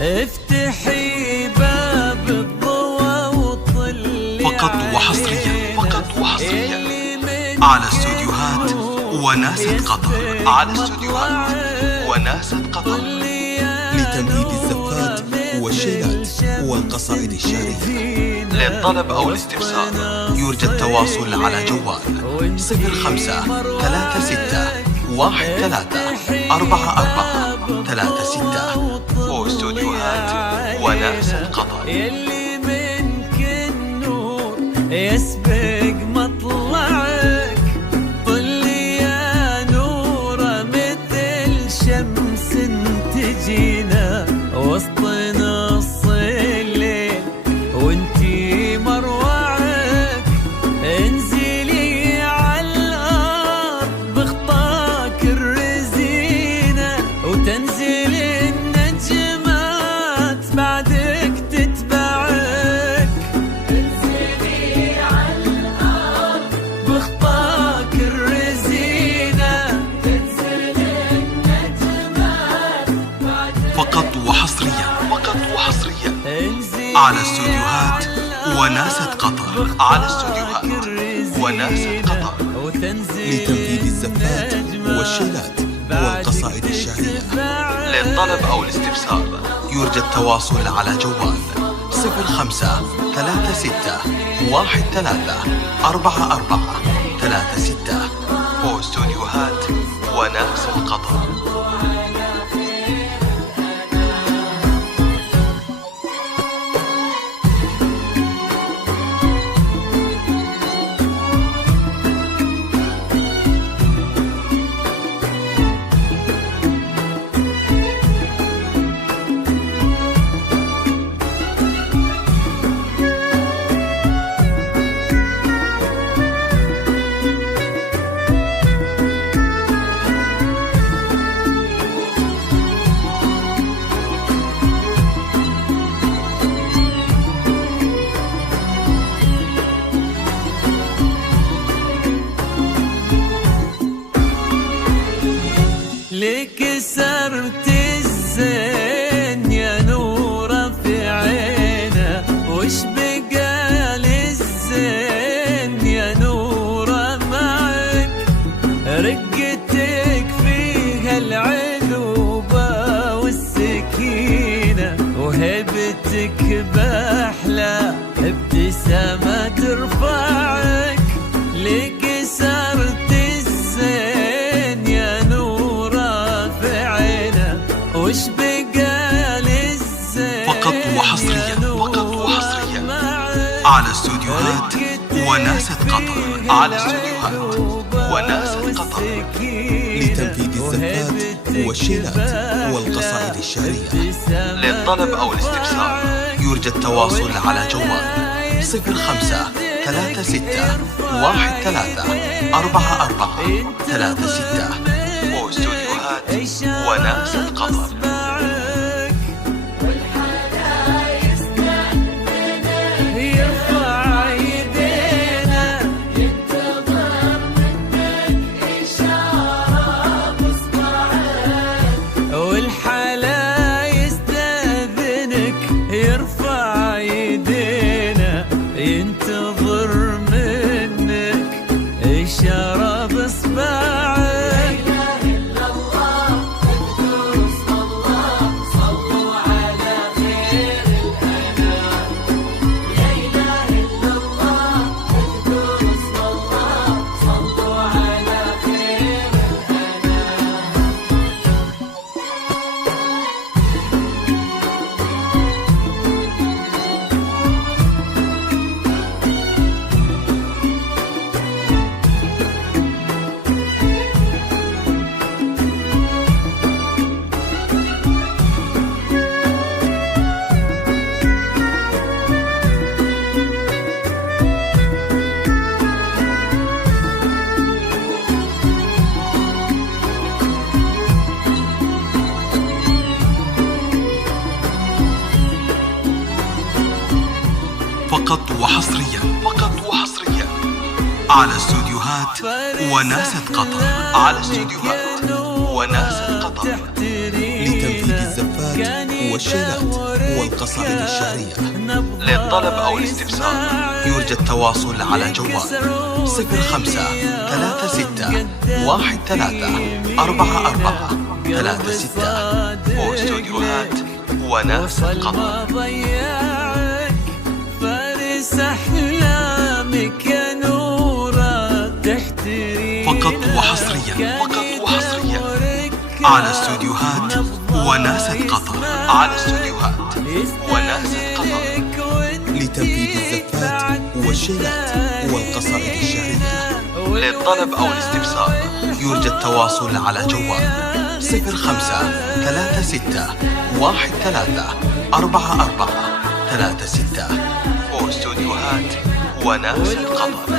افتحي باب الضوى وطلي فقط وحصريا على استوديوهات وناسة قطر، لتمديد الزفات والشيلات والقصائد الشعرية. للطلب أو الاستفسار يرجى التواصل على جوال 05-13-13-44-36 واستوديوهات وناسة قطر. يلي منك النور يسبق مطلعك، طلي يا نورة مثل شمس تجينا وسط نص الليل وانتي مروعك. انزلي عالارض بخطاك الرزينة وتنزل النجمات بعدك تتبعك. انزلي عالارض بخطاك الرزينة تنزل النجمات بعدك. فقط وحصريا على استوديوهات وناسة قطر، لتمديد الزفات والشيلات والقصائد الشعرية. للطلب أو الاستفسار يرجى التواصل على جوال 05-13-13-44-36 واستوديوهات وناسة قطر. لك سرت الزين يا نورة في عينه، وش بقى للزين يا نورة معك؟ رقتك فيها العذوبة والسكينة، وهبتك بأحلى ابتسامة ترفعك. لك سرت الزين يا نورة في عينه، وش بقى للزين. فقط وحصريا على استوديوهات وناسة قطر، لتنفيذ الزفات والشيلات والقصائد الشعرية. للطلب أو الاستفسار يرجى التواصل على جوال 05-13-13-44-36 واستوديوهات وناسة قطر. والحلا يستأذنك يرفع يدينه فقط وحصريا على استوديوهات وناسة قطر. لتنفيذ الزفات والشيلات والقصائد الشعرية. للطلب أو الاستفسار يرجى التواصل على جوال 05-13-13-44-36 واستوديوهات وناسة قطر. فارس أحلامك يا نورة تحتري فقط وحصريا على استوديوهات وناسة قطر. لتنفيذ الزفات والشيلات والقصائد الشعرية. للطلب أو الاستفسار يرجى التواصل على جوال 05-13-13-44-36 واستوديوهات وناسة قطر.